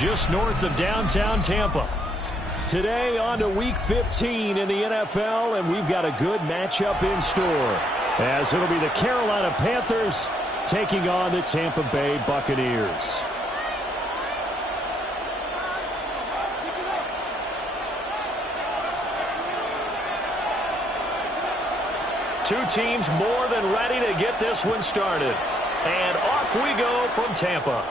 just north of downtown Tampa. Today on to Week 15 in the NFL, and we've got a good matchup in store, as it'll be the Carolina Panthers taking on the Tampa Bay Buccaneers. Two teams more than ready to get this one started. And off we go from Tampa.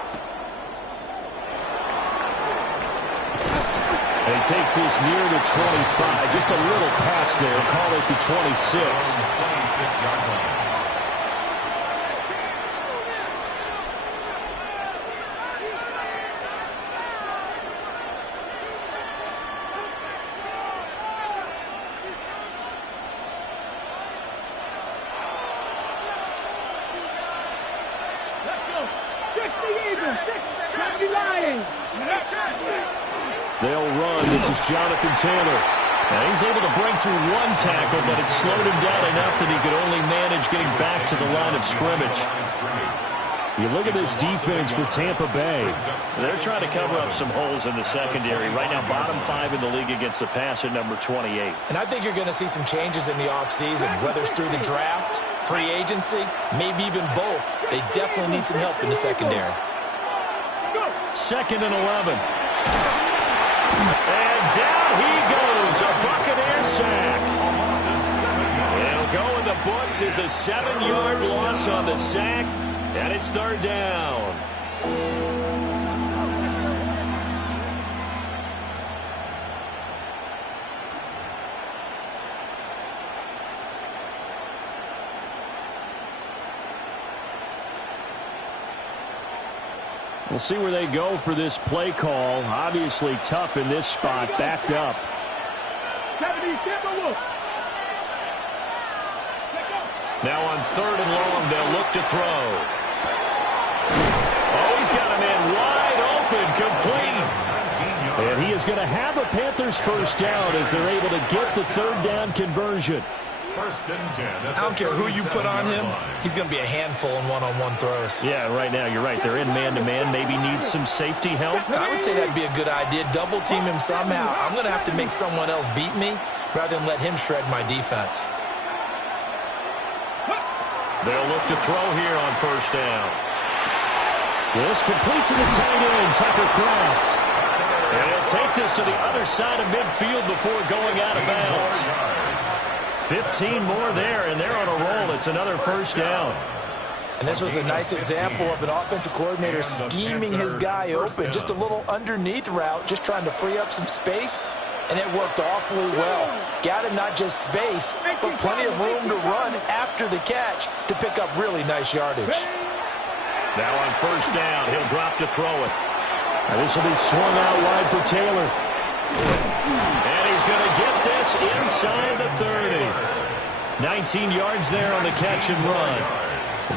And he takes this near the 25. Just a little pass there. Call it the 26. 26-yard line. They'll run. This is Jonathan Taylor. Now he's able to break through one tackle, but it slowed him down enough that he could only manage getting back to the line of scrimmage. You look at this defense for Tampa Bay. They're trying to cover up some holes in the secondary. Right now, bottom 5 in the league against the pass at number 28. And I think you're going to see some changes in the offseason, whether it's through the draft, free agency, maybe even both. They definitely need some help in the secondary. 2nd and 11. And down he goes, a Buccaneer sack. It'll go in the books as a 7-yard loss on the sack, and it's 3rd down. We'll see where they go for this play call. Obviously tough in this spot, backed up. Now on 3rd and long, they'll look to throw. Oh, he's got him in wide open, complete. And he is going to have a Panthers first down as they're able to get the 3rd down conversion. 1st and 10. I don't care who you put on him. He's going to be a handful in one-on-one throws. Yeah, right now you're right. They're in man-to-man. Maybe needs some safety help. I would say that'd be a good idea. Double team him somehow. I'm going to have to make someone else beat me rather than let him shred my defense. They'll look to throw here on 1st down. This complete to the tight end, Tucker Kraft. And he'll take this to the other side of midfield before going out of bounds. 15 more there, and they're on a roll. It's another 1st down. And this was a nice example of an offensive coordinator scheming his guy open. Just a little underneath route, just trying to free up some space, and it worked awfully well. Got him not just space, but plenty of room to run after the catch to pick up really nice yardage. Now on 1st down, he'll drop to throw it. Now this will be swung out wide for Taylor. And he's going to get this inside the 30. 19 yards there on the catch and run.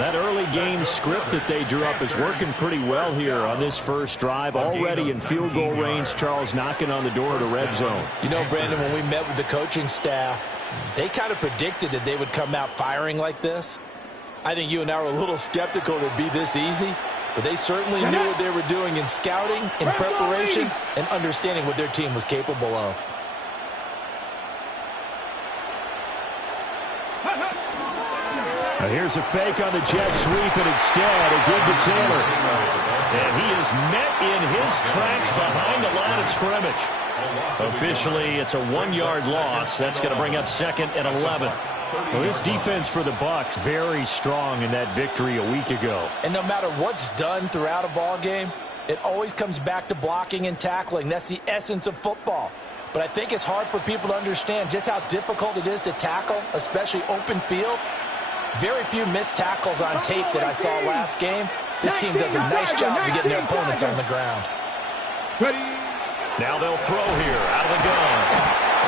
That early game script that they drew up is working pretty well here on this first drive. Already in field goal range, Charles knocking on the door of the red zone. You know, Brandon, when we met with the coaching staff, they kind of predicted that they would come out firing like this. I think you and I were a little skeptical that it'd be this easy. But they certainly knew what they were doing in scouting, in preparation, and understanding what their team was capable of. Now here's a fake on the jet sweep, and instead a good to Taylor. And he is met in his tracks behind the line of scrimmage. Officially, it's a 1-yard loss. That's going to bring up 2nd and 11. Well, this defense for the Bucs very strong in that victory a week ago. And no matter what's done throughout a ball game, it always comes back to blocking and tackling. That's the essence of football. But I think it's hard for people to understand just how difficult it is to tackle, especially open field. Very few missed tackles on tape that I saw last game. This team does a nice job of getting their opponents on the ground. Now they'll throw here out of the gun.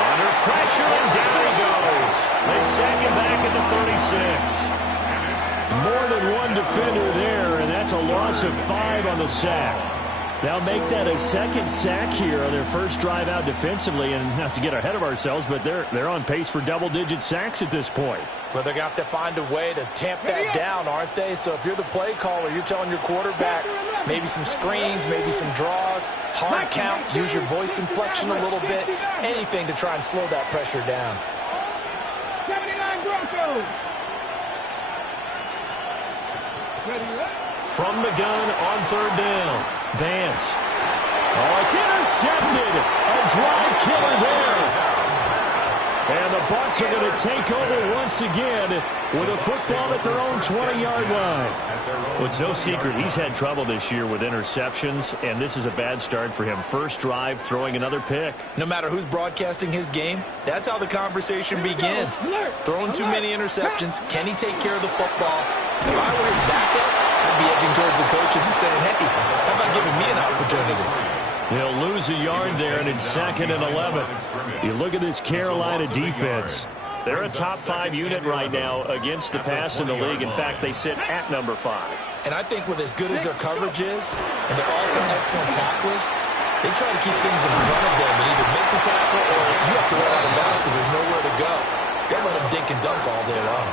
Under pressure, and down he goes. They sack him back at the 36. More than one defender there, and that's a loss of 5 on the sack. They'll make that a 2nd sack here on their first drive out defensively, and not to get ahead of ourselves, but they're on pace for double-digit sacks at this point. Well, they're going to have to find a way to tamp that down, aren't they? So if you're the play caller, you're telling your quarterback, Maybe some screens, maybe some draws, hard count, use your voice inflection a little bit, anything to try and slow that pressure down. 79 Broncos. From the gun on third down, Vance. Oh, it's intercepted. A drive killer there. And the Bucs are going to take over once again with a football at their own 20-yard line. Well, it's no secret he's had trouble this year with interceptions, and this is a bad start for him. First drive, throwing another pick. No matter who's broadcasting his game, that's how the conversation begins. Throwing too many interceptions, can he take care of the football? If I were his backup, I'd be edging towards the coaches and saying, hey, how about giving me an opportunity? He'll lose a yard there, and it's 2nd and 11. You look at this Carolina defense. They're a top 5 unit right now against the pass in the league. In fact, they sit at number 5. And I think with as good as their coverage is, and they're also excellent tacklers, they try to keep things in front of them and either make the tackle or you have to run out of bounds because there's nowhere to go. They'll let them dink and dunk all day long.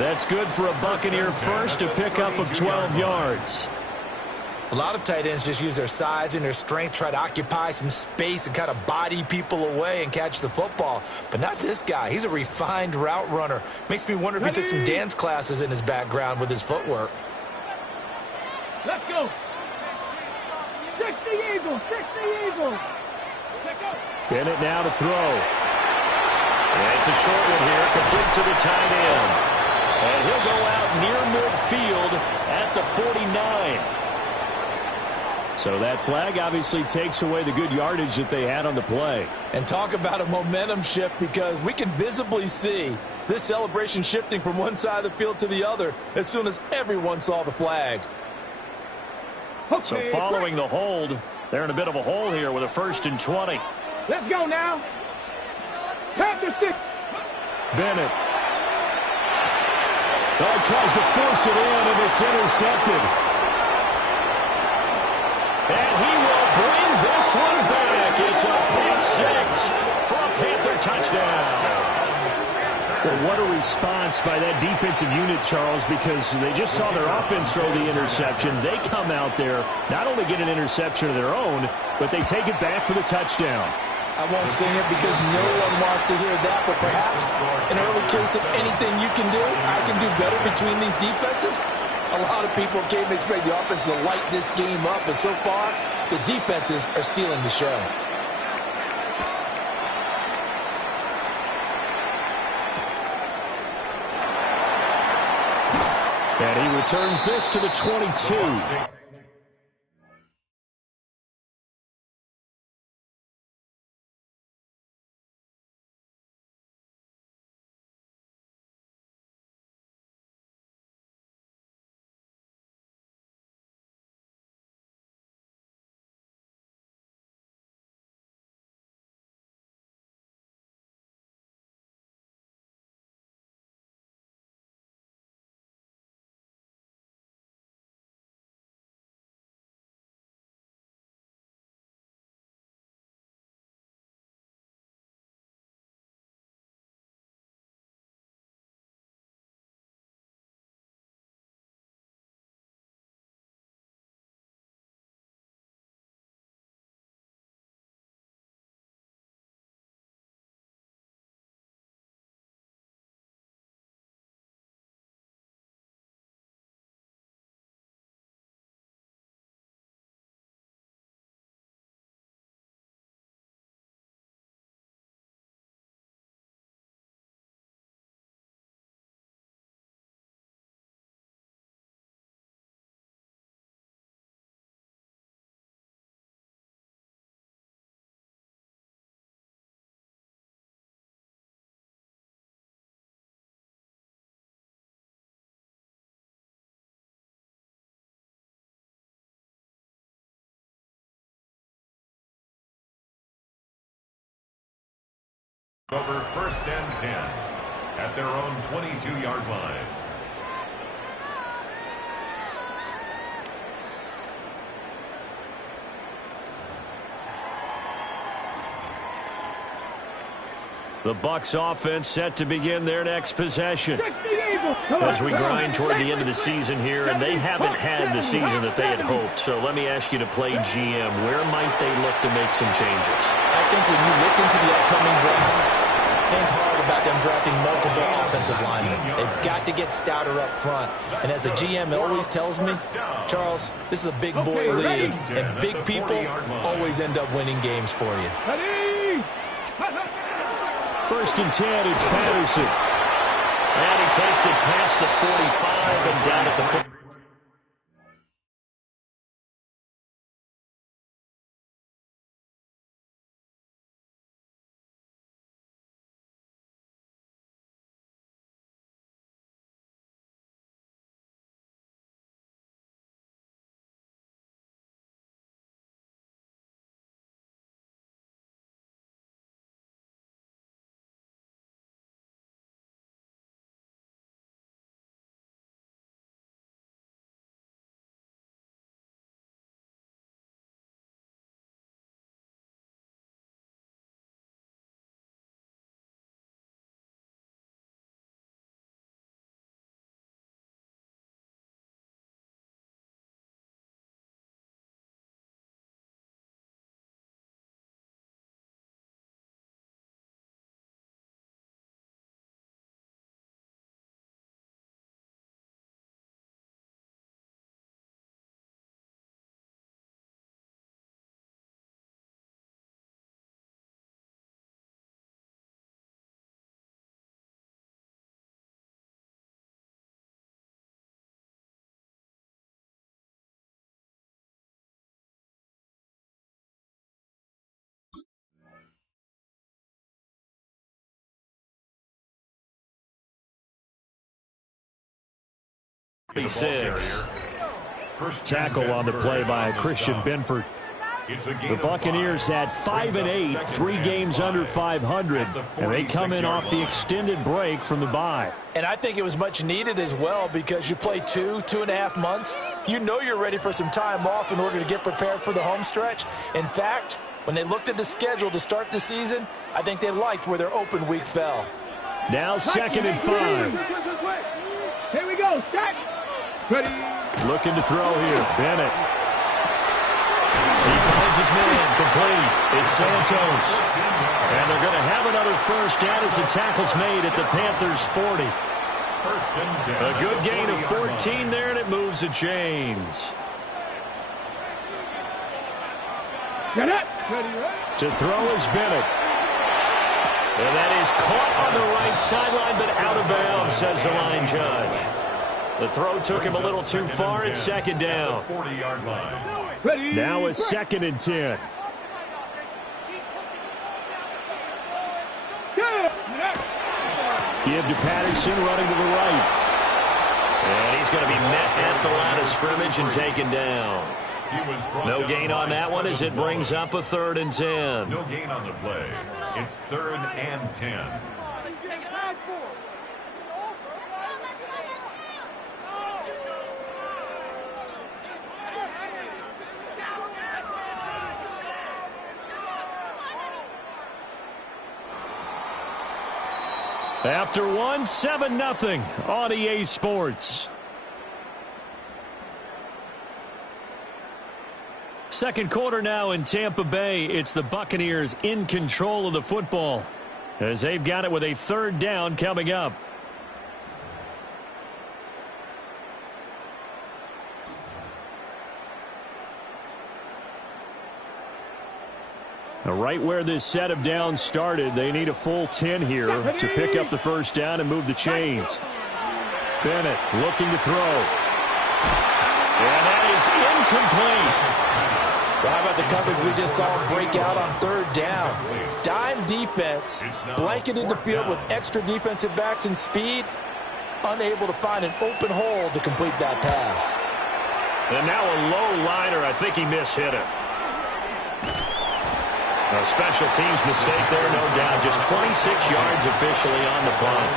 That's good for a Buccaneer first, a pickup of 12 yards. A lot of tight ends just use their size and their strength, try to occupy some space and kind of body people away and catch the football. But not this guy. He's a refined route runner. Makes me wonder if he took some dance classes in his background with his footwork. Let's go. 60 Eagles, 60 Eagles. Bennett now to throw. And it's a short one here, complete to the tight end. And he'll go out near midfield at the 49. So that flag obviously takes away the good yardage that they had on the play. And talk about a momentum shift, because we can visibly see this celebration shifting from one side of the field to the other as soon as everyone saw the flag. So following the hold, they're in a bit of a hole here with a 1st and 20. Let's go now. Panther 6. Bennett. Oh, tries to force it in, and it's intercepted. And he will bring this one back. It's a pick 6 for a Panther touchdown. Well, what a response by that defensive unit, Charles, because they just saw their offense throw the interception. They come out there, not only get an interception of their own, but they take it back for the touchdown. I won't sing it because no one wants to hear that, but perhaps an early case of anything you can do, I can do better between these defenses. A lot of people came to expect the offense to light this game up, but so far, the defenses are stealing the show. And he returns this to the 22. Over 1st and 10 at their own 22-yard line. The Bucs offense set to begin their next possession. As we grind toward the end of the season here, and they haven't had the season that they had hoped. So let me ask you to play GM. Where might they look to make some changes? I think when you look into the upcoming draft, think hard about them drafting multiple offensive linemen. They've got to get stouter up front. And as a GM always tells me, Charles, this is a big boy league, and big people always end up winning games for you. First and 10, it's Patterson. And he takes it past the 45 and down at the 50. Tackle on the play by Christian Benford. The Buccaneers at 5-8, 3 games under 500, and they come in off the extended break from the bye. And I think it was much needed as well because you play 2.5 months. You know you're ready for some time off in order to get prepared for the home stretch. In fact, when they looked at the schedule to start the season, I think they liked where their open week fell. Now 2nd and 5. Here we go. Stack. Ready. Looking to throw here. Bennett. He finds his man complete. It's Santos. And they're going to have another first down as the tackle's made at the Panthers' 40. A good gain of 14 there, and it moves the chains. To throw is Bennett. And that is caught on the right sideline, but out of bounds, says the line judge. The throw took him a little too far. It's 2nd down. Now it's 2nd and 10. Give to Patterson, running to the right. And he's going to be met at the line of scrimmage and taken down. No gain on that one as it brings up a 3rd and 10. No gain on the play. It's 3rd and 10. After one, 7-0 on EA Sports. Second quarter now in Tampa Bay. It's the Buccaneers in control of the football as they've got it with a 3rd down coming up. Right where this set of downs started, they need a full 10 here to pick up the first down and move the chains. Bennett looking to throw. And that is incomplete. Well, how about the coverage we just saw break out on 3rd down? Dime defense, blanketed the field with extra defensive backs and speed, unable to find an open hole to complete that pass. And now a low liner. I think he mishit it. A special teams mistake there, no doubt. Just 26 yards officially on the punt.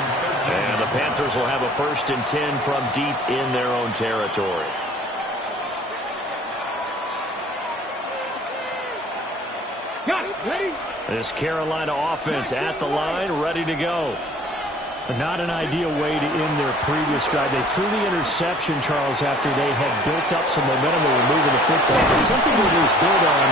And the Panthers will have a 1st and 10 from deep in their own territory. Got it. Ready? This Carolina offense at the line, ready to go. Not an ideal way to end their previous drive. They threw the interception, Charles, after they had built up some momentum. They were moving the football. But something that was built on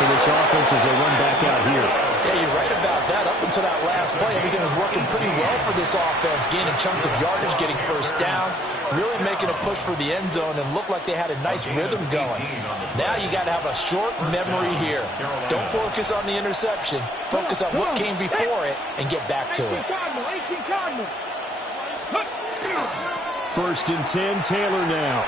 for this offense as they run back out here. Yeah, you're right about that. Up until that last play, everything was working pretty well for this offense, gaining chunks of yardage, getting first downs, really making a push for the end zone, and looked like they had a nice rhythm going. Now you got to have a short memory here. Don't focus on the interception. Focus on what came before it and get back to it. 1st and 10, Taylor now.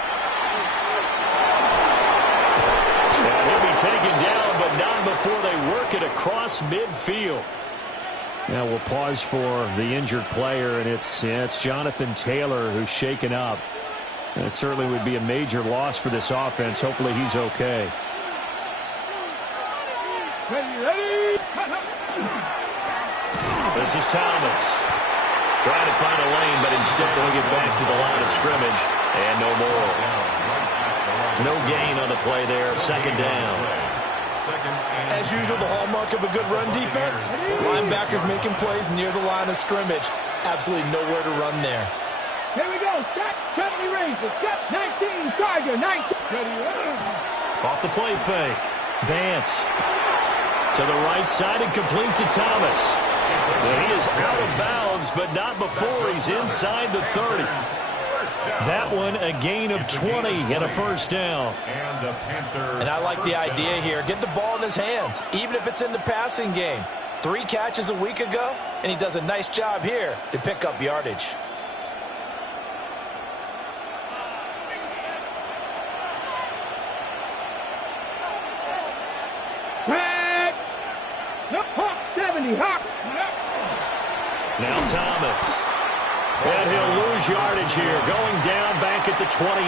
And he'll be taken down, but not before they work it across midfield. Now we'll pause for the injured player, and it's Jonathan Taylor who's shaken up. And it certainly would be a major loss for this offense. Hopefully he's okay. This is Thomas. Trying to find a lane, but instead he'll get back to the line of scrimmage. And no more. No gain on the play there. 2nd down. As usual, the hallmark of a good run defense, linebackers making plays near the line of scrimmage. Absolutely nowhere to run there. Here we go. Step 70 Rangers. Step 19 Charger. 19. Ready. Off the play fake. Vance to the right side and complete to Thomas. Well, he is out of bounds, but not before he's inside the 30. That one a gain of 20 and a 1st down. And I like the idea here. Get the ball in his hands, even if it's in the passing game. 3 catches a week ago, and he does a nice job here to pick up yardage. Back. The Hawk 70. Hawk. Now Thomas. And he'll lose yardage here, going down back at the 28.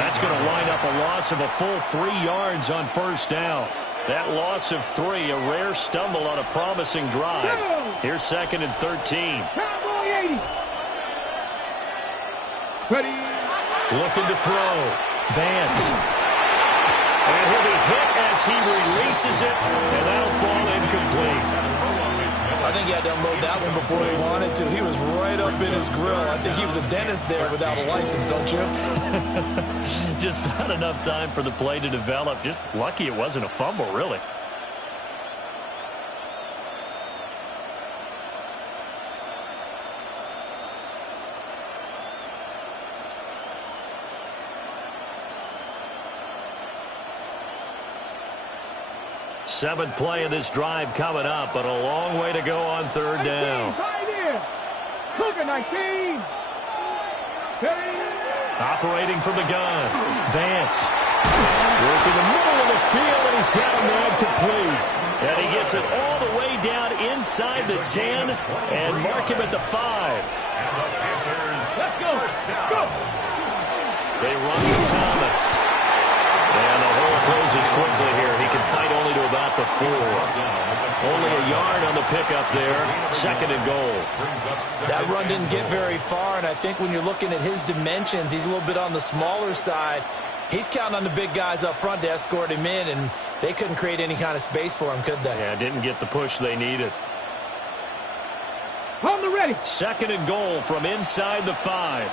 That's going to wind up a loss of a full 3 yards on 1st down. That loss of 3, a rare stumble on a promising drive. Here's 2nd and 13. Cowboy 80. Ready. Looking to throw. Vance. And he'll be hit as he releases it, and that'll fall incomplete. I think he had to unload that one before he wanted to. He was right up in his grill. I think he was a dentist there without a license, don't you? Just not enough time for the play to develop. Just lucky it wasn't a fumble, really. Seventh play of this drive coming up, but a long way to go on 3rd down. Cougar 19. Operating from the gun. Vance. Working the middle of the field, and he's got a man complete. And he gets it all the way down inside the 10 and mark him at the 5. Let's go. Let's go. They run to Thomas. And the hole closes quickly here. He can fight only to about the 4. Only a yard on the pickup there. 2nd and goal. That run didn't get very far, and I think when you're looking at his dimensions, he's a little bit on the smaller side. He's counting on the big guys up front to escort him in, and they couldn't create any kind of space for him, could they? Yeah, didn't get the push they needed. On the ready. 2nd and goal from inside the 5.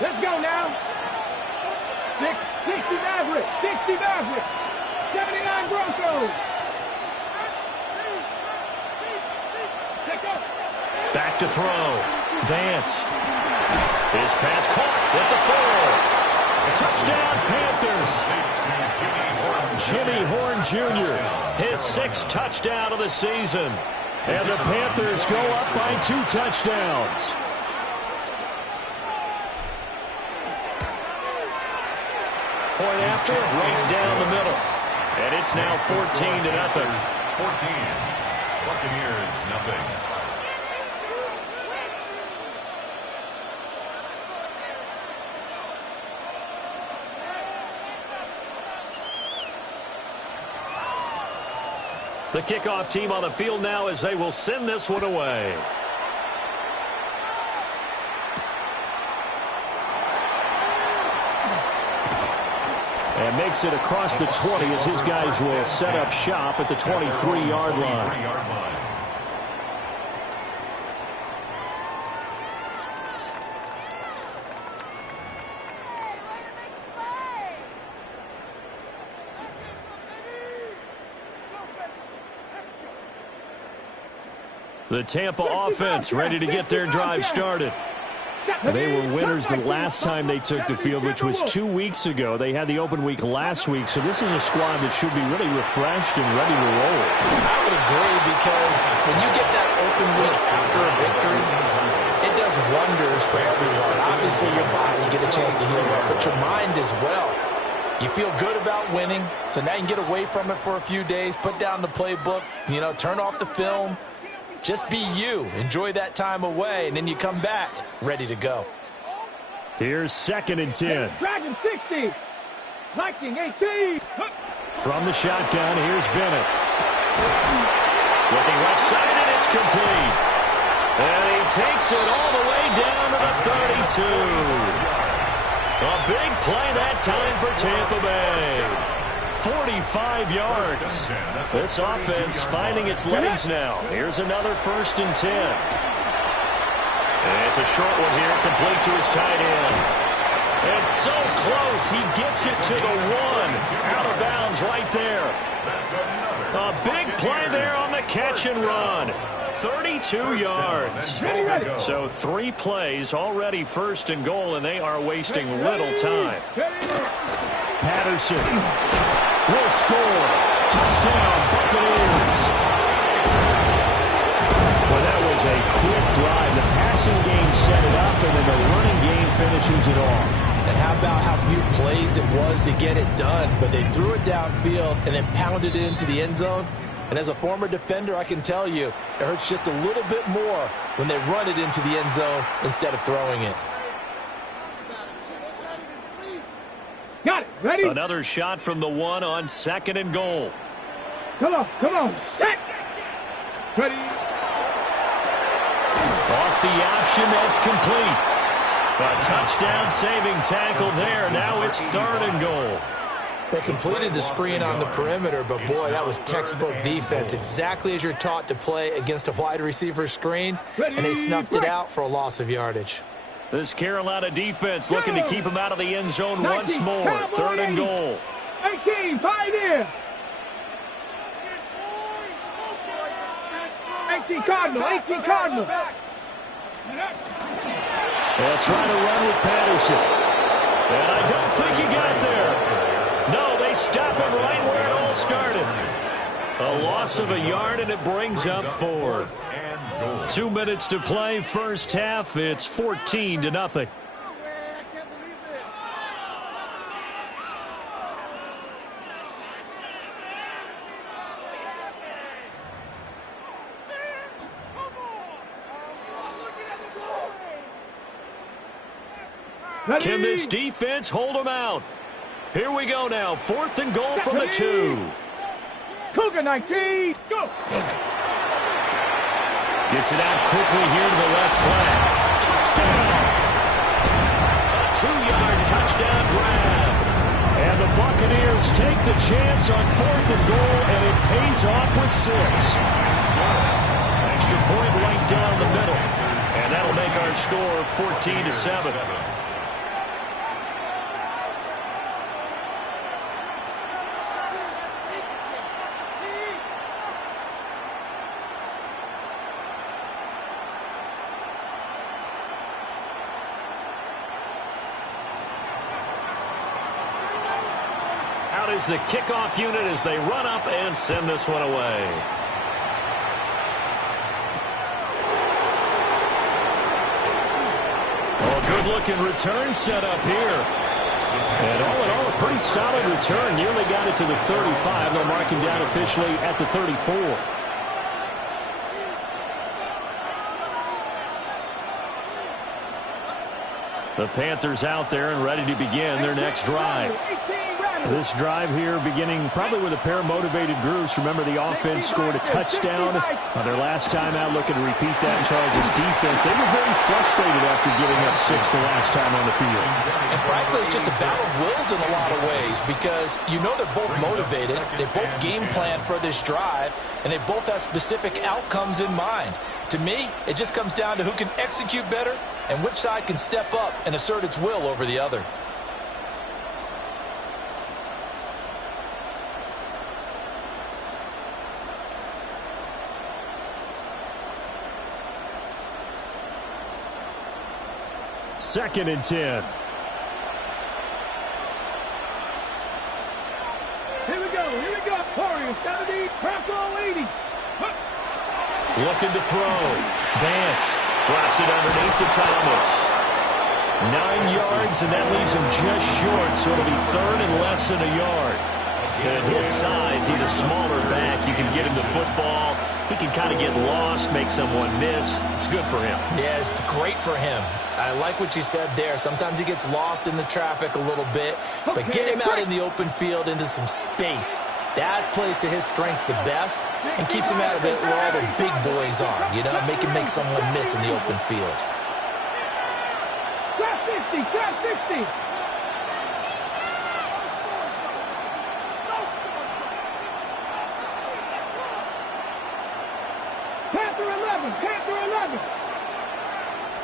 Let's go now. 60 Maverick. 60 Maverick. 79 Broncos. Back to throw. Vance. His pass caught with the 4. Touchdown, Panthers. Jimmy Horn Jr., his 6th touchdown of the season. And the Panthers go up by 2 touchdowns. Point after, right down the middle. And it's now 14-0. 14. Buccaneers, nothing. The kickoff team on the field now as they will send this one away. And makes it across the 20 as his guys will set up shop at the 23-yard line. The Tampa offense ready to get their drive started. They were winners the last time they took the field, which was 2 weeks ago. They had the open week last week, so this is a squad that should be really refreshed and ready to roll. I would agree, because when you get that open week after a victory, it does wonders for everyone. Obviously, your body, you get a chance to heal up, but your mind as well. You feel good about winning, so now you can get away from it for a few days, put down the playbook, turn off the film. Just be you. Enjoy that time away, and then you come back ready to go. Here's 2nd and 10. Dragon 60. Viking 18. From the shotgun, here's Bennett. Looking left side, and it's complete. And he takes it all the way down to the 32. A big play that time for Tampa Bay. 45 yards. This offense finding its legs now. Here's another 1st and 10. And it's a short one here, complete to his tight end. And so close, he gets it to the 1. Out of bounds right there. A big play there on the catch and run. 32 yards. So 3 plays, already 1st and goal, and they are wasting little time. Patterson will score. Touchdown, Buccaneers. Well, that was a quick drive. The passing game set it up, and then the running game finishes it off. And how about how few plays it was to get it done? But they threw it downfield and then pounded it into the end zone. And as a former defender, I can tell you, it hurts just a little bit more when they run it into the end zone instead of throwing it. Got it. Ready? Another shot from the 1 on 2nd and goal. Come on. Set. Ready. Off the option, that's complete. A touchdown saving tackle there. Now it's 3rd and goal. They completed the screen on the perimeter, but boy, that was textbook defense. Exactly as you're taught to play against a wide receiver screen, and they snuffed it out for a loss of yardage. This Carolina defense looking to keep him out of the end zone once more. 3rd and goal. 18, Pioneer. 18 Cardinal. They'll try to run with Patterson. And I don't think he got there. No, they stop him right where it all started. A loss of a yard, and it brings up 4th. 2 minutes to play, first half. It's 14-0. Can this defense hold them out? Here we go now. 4th and goal from the 2. Cougar 19. Go. Gets it out quickly here to the left flank. Touchdown! A 2-yard touchdown grab. And the Buccaneers take the chance on 4th and goal, and it pays off with 6. Extra point right down the middle. And that'll make our score 14-7. Is the kickoff unit as they run up and send this one away. Oh, good-looking return set up here. And all in all, a pretty solid return. Nearly got it to the 35. They'll mark him down officially at the 34. The Panthers out there and ready to begin their next drive. This drive here beginning probably with a pair of motivated groups. Remember, the offense scored a touchdown on their last time out, looking to repeat that in Charles' defense. They were very frustrated after giving up 6 the last time on the field. And frankly, it's just a battle of wills in a lot of ways, because you know they're both motivated. They both game plan for this drive, and they both have specific outcomes in mind. To me, it just comes down to who can execute better and which side can step up and assert its will over the other. 2nd and 10. Here we go. Warriors 70, Bronco 80. Looking to throw. Vance drops it underneath to Thomas. 9 yards, and that leaves him just short, so it'll be 3rd and less than a yard. And at his size, he's a smaller back. You can get him the football. He can kind of get lost, make someone miss. It's good for him. Yeah, it's great for him. I like what you said there. Sometimes he gets lost in the traffic a little bit, but get him out in the open field into some space. That plays to his strengths the best and keeps him out of it where all the big boys are, you know, make him make someone miss in the open field. Class 60. Panther 11.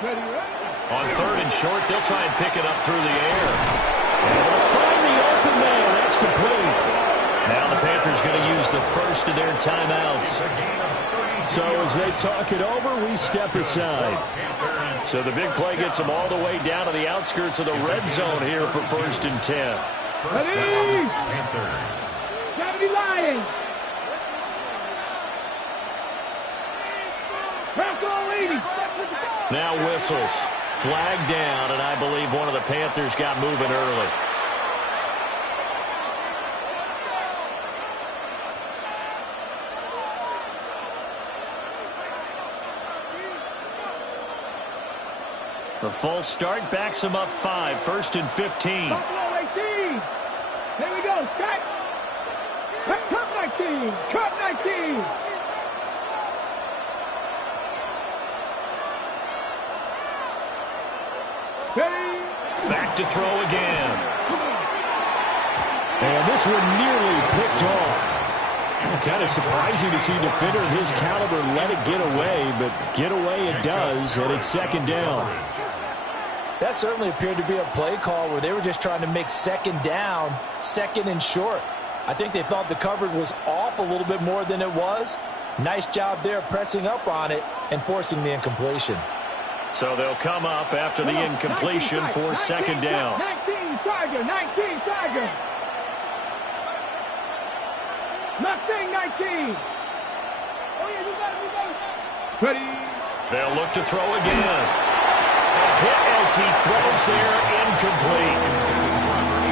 Ready, right? On 3rd and short, they'll try and pick it up through the air. And they'll find the open man. That's complete. Now the Panthers going to use the first of their timeouts. So as they talk it over, we step aside. So the big play gets them all the way down to the outskirts of the red zone here for 1st and 10. Ready? Panthers. 70 Lions. Bronco 80. Now whistles. Flag down, and I believe one of the Panthers got moving early. The full start backs him up 5, 1st and 15. Buffalo 18. Here we go. Cut 19. Cut 19. Ready? Back to throw again. And this one nearly picked off. Kind of surprising to see a defender of his caliber let it get away, but get away it does, and it's 2nd down. That certainly appeared to be a play call where they were just trying to make 2nd down, 2nd and short. I think they thought the coverage was off a little bit more than it was. Nice job there pressing up on it and forcing the incompletion. So they'll come up after the incompletion for 2nd down. 19 Tiger. 19 Tiger. Mustang 19. Ready? They'll look to throw again. A hit as he throws there, incomplete.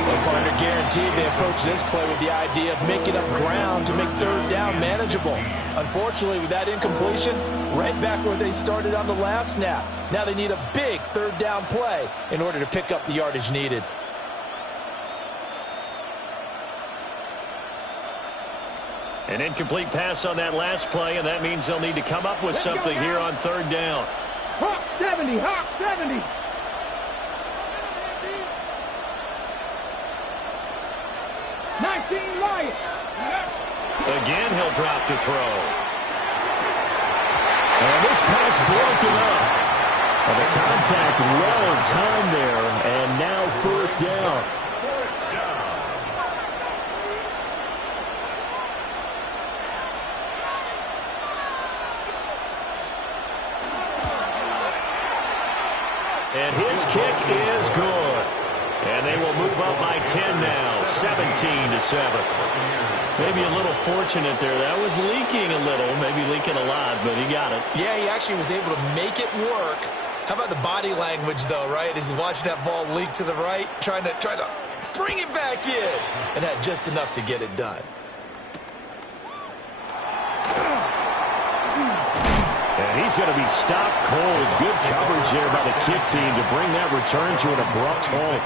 Well, partner, guaranteed they approach this play with the idea of making up ground to make 3rd down manageable. Unfortunately, with that incompletion, right back where they started on the last snap. Now they need a big 3rd down play in order to pick up the yardage needed. An incomplete pass on that last play, and that means they'll need to come up with something here on 3rd down. Hawk 70. Hawk 70. Lions. Again, he'll drop to throw. And this pass broken up. And the contact well timed there, and now 4th down. And his kick is good. And they will move up by 10 now, 17-7. Maybe a little fortunate there. That was leaking a little, maybe leaking a lot, but he got it. Yeah, he actually was able to make it work. How about the body language, though, right? As he watched that ball leak to the right, trying to bring it back in, and had just enough to get it done. And he's going to be stopped cold. Good coverage there by the kick team to bring that return to an abrupt halt.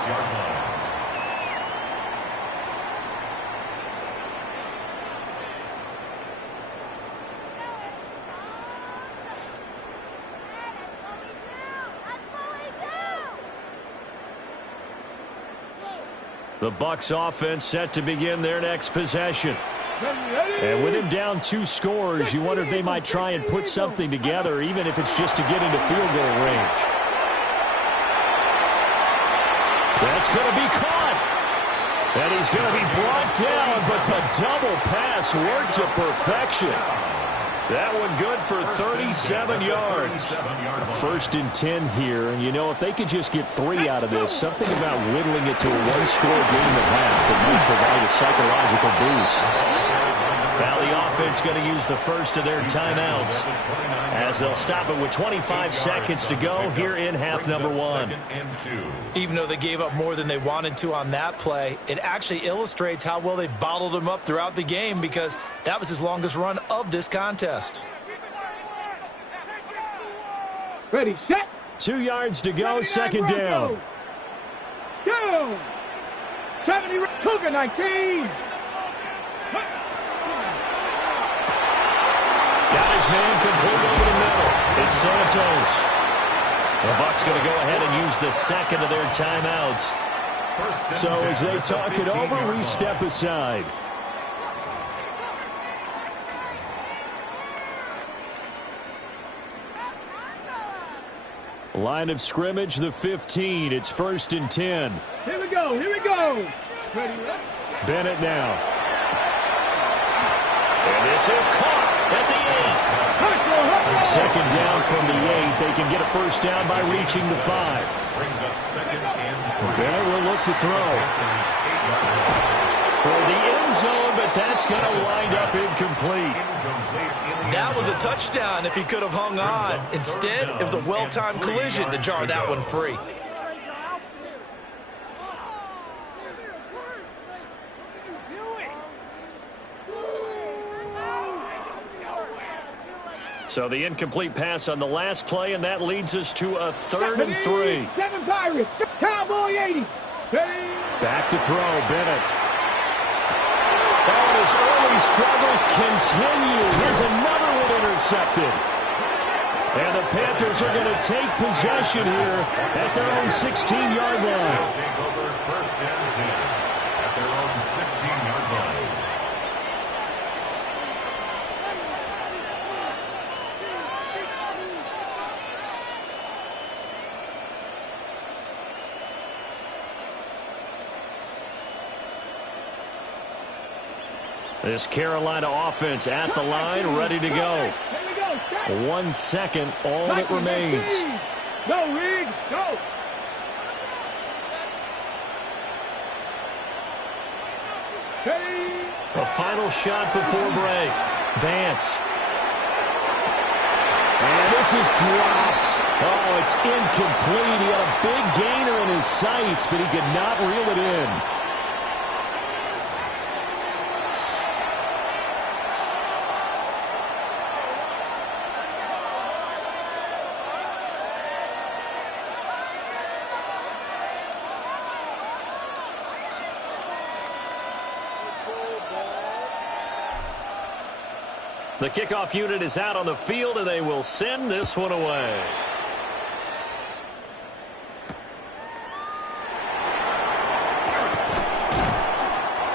The Bucs offense set to begin their next possession. And with him down 2 scores, you wonder if they might try and put something together, even if it's just to get into field goal range. That's going to be caught. And he's going to be brought down, but the double pass worked to perfection. That one good for 37 yards. First and 10 here, and you know, if they could just get 3 out of this, something about whittling it to a one-score game at half that might provide a psychological boost. Now the offense going to use the first of their timeouts as they'll stop it with 25 seconds to go here in half number 1. Even though they gave up more than they wanted to on that play, it actually illustrates how well they bottled them up throughout the game, because that was his longest run of this contest. Ready, set. 2 yards to go, second down. Go. 70, Cougar 19. Got his man complete over the middle. It's Santos. The Bucs going to go ahead and use the second of their timeouts. So as they talk it over, we step aside. Line of scrimmage, the 15. It's first and 10. Here we go. Here we go. Ready. Bennett now. And this is caught at the 8. Second down from the 8. They can get a first down by reaching the 5. Brings up second and Bennett will look to throw. For the end zone, but that's going to wind up incomplete. That was a touchdown if he could have hung on. Instead, it was a well-timed collision to jar that one free. So the incomplete pass on the last play, and that leads us to a 3rd and 3. 7 Pirates. Cowboy 80. Back to throw, Bennett. Oh, and his early struggles continue. Here's another one intercepted. And the Panthers are going to take possession here at their own 16-yard line. take over first and 10 at their own 16-yard line. This Carolina offense at the line, ready to go. 1 second, all that remains. Go, Reed, go. A final shot before break. Vance. And this is dropped. Oh, it's incomplete. He had a big gainer in his sights, but he could not reel it in. The kickoff unit is out on the field, and they will send this one away.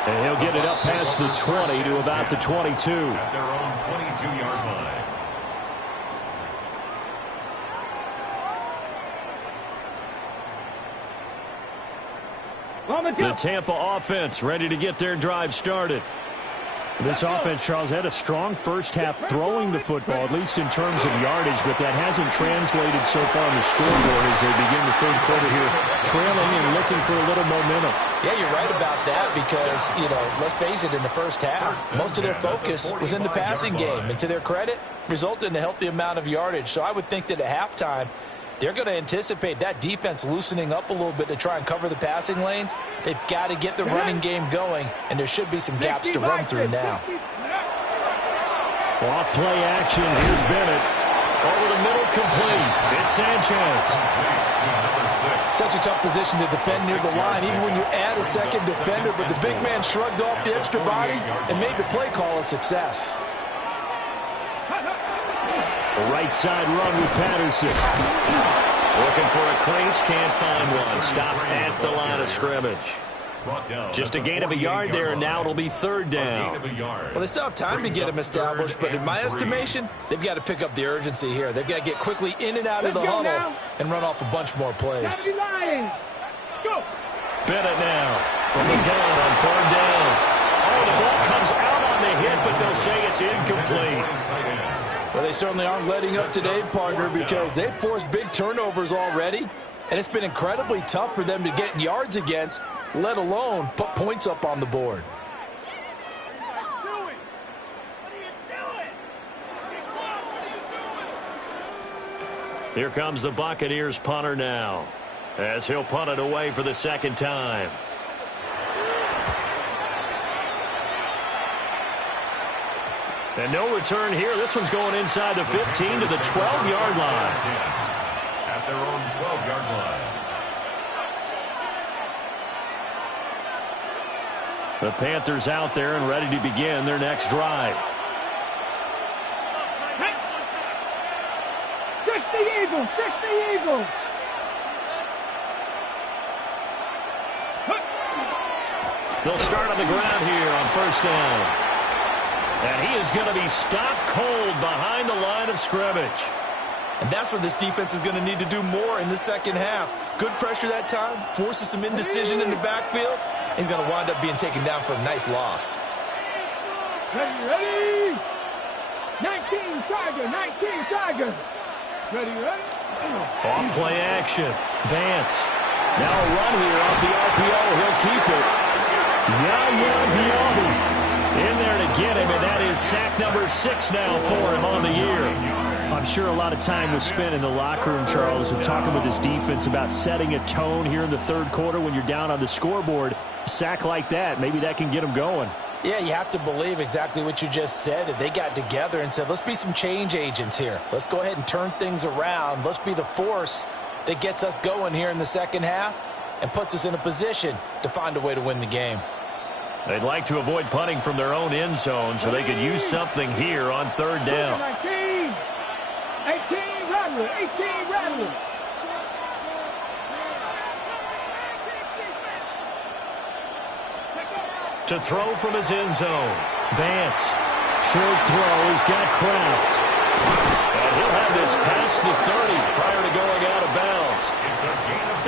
And he'll get it up past the 20 to about the 22. At their own 22-yard line. The Tampa offense ready to get their drive started. This offense, Charles, had a strong first half throwing the football, at least in terms of yardage, but that hasn't translated so far on the scoreboard as they begin the third quarter here, trailing and looking for a little momentum. Yeah, you're right about that because, you know, let's face it, in the first half, most of their focus was in the passing game. And to their credit, resulted in a healthy amount of yardage. So I would think that at halftime, they're going to anticipate that defense loosening up a little bit to try and cover the passing lanes. They've got to get the running game going, and there should be some gaps to run through now. Off play action. Here's Bennett. Over the middle, complete. It's Sanchez. Such a tough position to defend near the line, even when you add a second defender, but the big man shrugged off the extra body and made the play call a success. The right side run with Patterson. Looking for a crease, can't find one. Stopped at the line of scrimmage. Just a gain of a yard there, and now it'll be third down. Well, they still have time to get him established, but in my estimation, they've got to pick up the urgency here. They've got to get quickly in and out of the huddle and run off a bunch more plays. Bennett now from the gun on third down. Oh, the ball comes out on the hit, but think they'll say it's incomplete. Well, they certainly aren't letting up today, partner, because they've forced big turnovers already, and it's been incredibly tough for them to get yards against, let alone put points up on the board. Here comes the Buccaneers punter now, as he'll punt it away for the second time. And no return here. This one's going inside the 15 to the 12-yard line. At their own 12-yard line. The Panthers out there and ready to begin their next drive. Fix the Eagles! Fix the Eagles! They'll start on the ground here on first down. And he is going to be stopped cold behind the line of scrimmage. And that's what this defense is going to need to do more in the second half. Good pressure that time, forces some indecision in the backfield. He's going to wind up being taken down for a nice loss. Ready? 19 Tiger, 19 Tiger. Ready? Off play action. Vance. Now a run here off the RPO. He'll keep it. Yaya Diaby in there to get him, and that is sack number 6 now for him on the year. I'm sure a lot of time was spent in the locker room, Charles, and talking with his defense about setting a tone here in the third quarter when you're down on the scoreboard. A sack like that, maybe that can get him going. Yeah, you have to believe exactly what you just said, that they got together and said, let's be some change agents here. Let's go ahead and turn things around. Let's be the force that gets us going here in the second half and puts us in a position to find a way to win the game. They'd like to avoid punting from their own end zone so they could use something here on third down. 19, 18 Rattler, 18 Rattler. To throw from his end zone. Vance. Short throw. He's got Kraft. And he'll have this past the 30 prior to going out of bounds.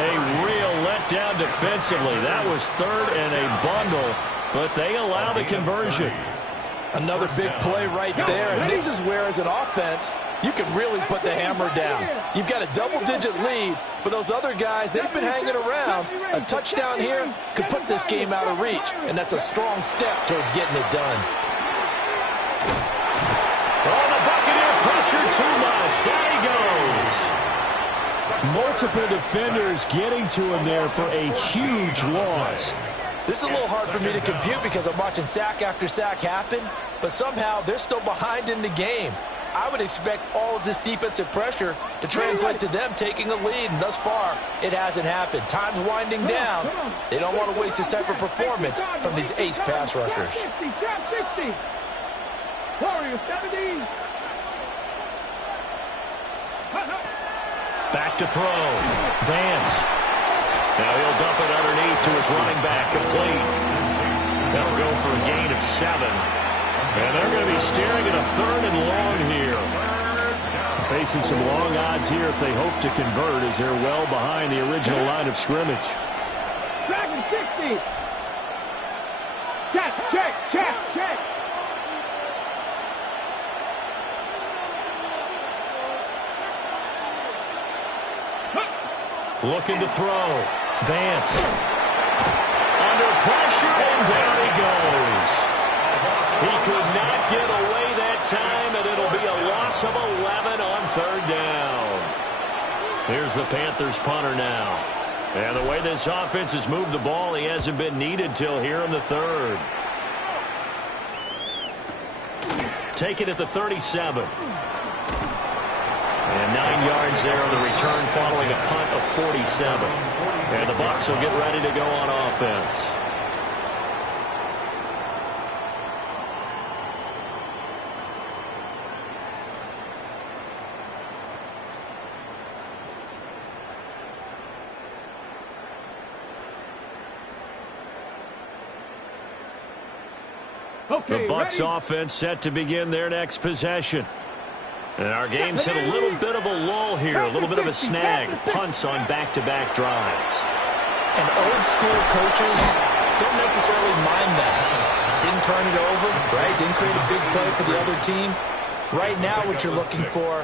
A real letdown defensively. That was third and a bundle, but they allow the conversion. Another big play right there, and this is where, as an offense, you can really put the hammer down. You've got a double-digit lead, but those other guys, they've been hanging around. A touchdown here could put this game out of reach, and that's a strong step towards getting it done. Oh, the Buccaneer pressure too much. Down he goes. Multiple defenders getting to him there for a huge loss. This is a little hard for me to compute because I'm watching sack after sack happen, but somehow they're still behind in the game. I would expect all of this defensive pressure to translate to them taking a lead, and thus far, it hasn't happened. Time's winding down. They don't want to waste this type of performance from these ace pass rushers. 60. Warriors 70. Back to throw. Vance. Now he'll dump it underneath to his running back, complete. That'll go for a gain of 7. And they're going to be staring at a third and long here. Facing some long odds here if they hope to convert, as they're well behind the original line of scrimmage. Dragon 60. Check. Looking to throw. Vance. Under pressure, and down he goes. He could not get away that time, and it'll be a loss of 11 on third down. Here's the Panthers punter now. And the way this offense has moved the ball, he hasn't been needed till here in the third. Take it at the 37. And 9 yards there on the return following a punt of 47. And the Bucs will get ready to go on offense. Okay, The Bucs ready? offense set to begin their next possession. And our game's hit a little bit of a lull here, a little bit of a snag. Punts on back-to-back drives. And old school coaches don't necessarily mind that. Didn't turn it over, right? Didn't create a big play for the other team. Right now what you're looking for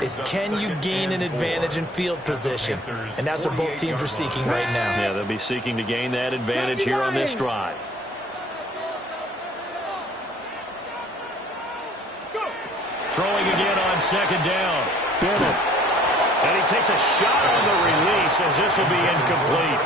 is can you gain an advantage in field position? And that's what both teams are seeking right now. Yeah, they'll be seeking to gain that advantage here on this drive. Throwing again on second down. Bennett. And he takes a shot on the release as this will be incomplete.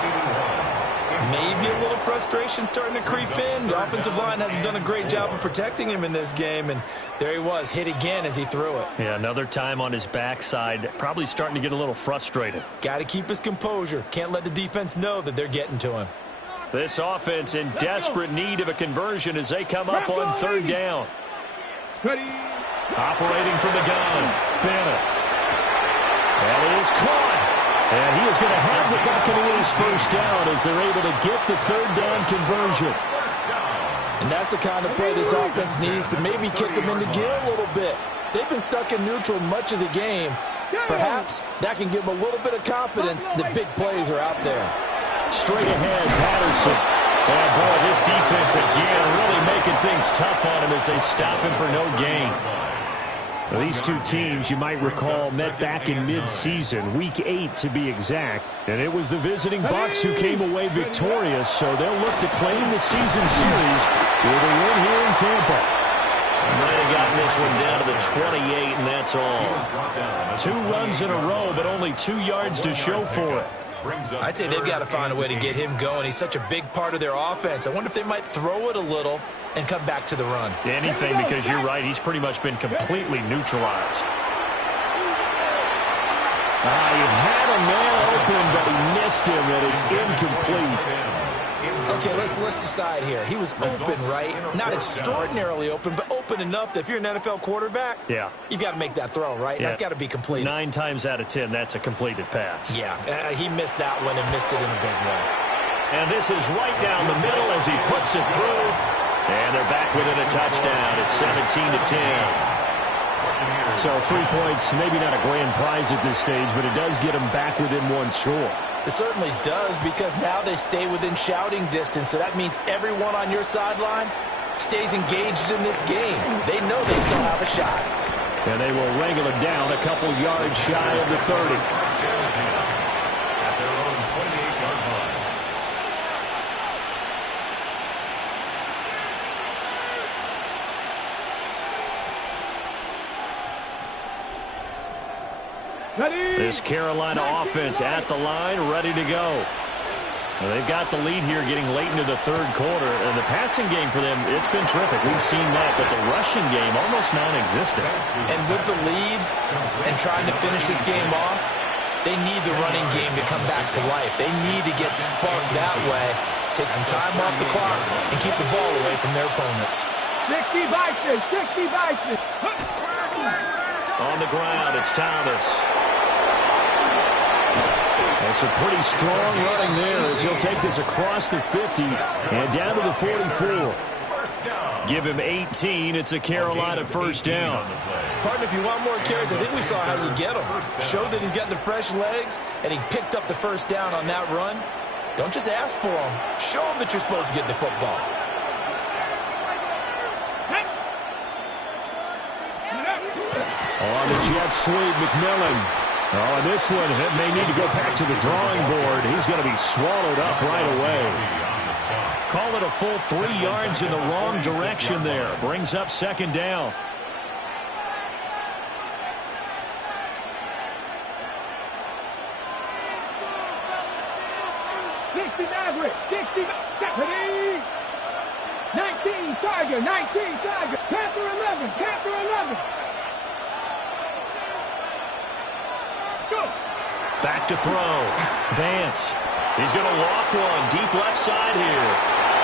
Maybe a little frustration starting to creep in. The offensive line hasn't done a great job of protecting him in this game, and there he was, hit again as he threw it. Yeah, another time on his backside, probably starting to get a little frustrated. Got to keep his composure. Can't let the defense know that they're getting to him. This offense in desperate need of a conversion as they come up on third down. Operating from the gun, Bennett. And it is caught. And he is going to have the Buccaneers first down as they're able to get the third down conversion. And that's the kind of play this offense needs to maybe kick them into gear a little bit. They've been stuck in neutral much of the game. Perhaps that can give them a little bit of confidence that big plays are out there. Straight ahead, Patterson. And boy, this defense again really making things tough on him as they stop him for no gain. Well, these two teams, you might recall, met back in mid-season, Week 8 to be exact. And it was the visiting Bucs who came away victorious, so they'll look to claim the season series with a win here in Tampa. Might have gotten this one down to the 28, and that's all. 2 runs in a row, but only 2 yards to show for it. I'd say they've got to find a way to get him going. He's such a big part of their offense. I wonder if they might throw it a little and come back to the run. Anything, because you're right, he's pretty much been completely neutralized. He had a man open, but he missed him, and it's incomplete. Okay, let's decide here. He was open, right? Not extraordinarily open, but open enough that if you're an NFL quarterback, yeah, you've got to make that throw, right? Yeah. That's got to be completed. 9 times out of 10, that's a completed pass. Yeah, he missed that one and missed it in a big way. And this is right down the middle as he puts it through. And they're back within a touchdown. It's 17-10. So 3 points, maybe not a grand prize at this stage, but it does get them back within 1 score. It certainly does, because now they stay within shouting distance, so that means everyone on your sideline stays engaged in this game. They know they still have a shot. And they will wrangle it down a couple yards shy of the 30. At their own 28-yard line. This Carolina offense at the line, ready to go. Well, they've got the lead here getting late into the third quarter. And the passing game for them, it's been terrific. We've seen that, but the rushing game almost non-existent. And with the lead and trying to finish this game off, they need the running game to come back to life. They need to get sparked that way, take some time off the clock, and keep the ball away from their opponents. 60 Vikings, 60 Vikings. On the ground, it's Thomas. That's a pretty strong running there as he'll take this across the 50 and down to the 44. Give him 18. It's a Carolina first down. Partner, if you want more carries, I think we saw how you get him. Showed that he's got the fresh legs, and he picked up the first down on that run. Don't just ask for him. Show him that you're supposed to get the football. On the jet sweep, McMillan. Oh, and this one may need to go back to the drawing board. He's going to be swallowed up right away. Call it a full 3 yards in the wrong direction there. Brings up second down. Maverick, 60, 19 Tiger, 19 Tiger, Panther 11, Panther 11. Go. Back to throw. Vance. He's going to loft one deep left side here.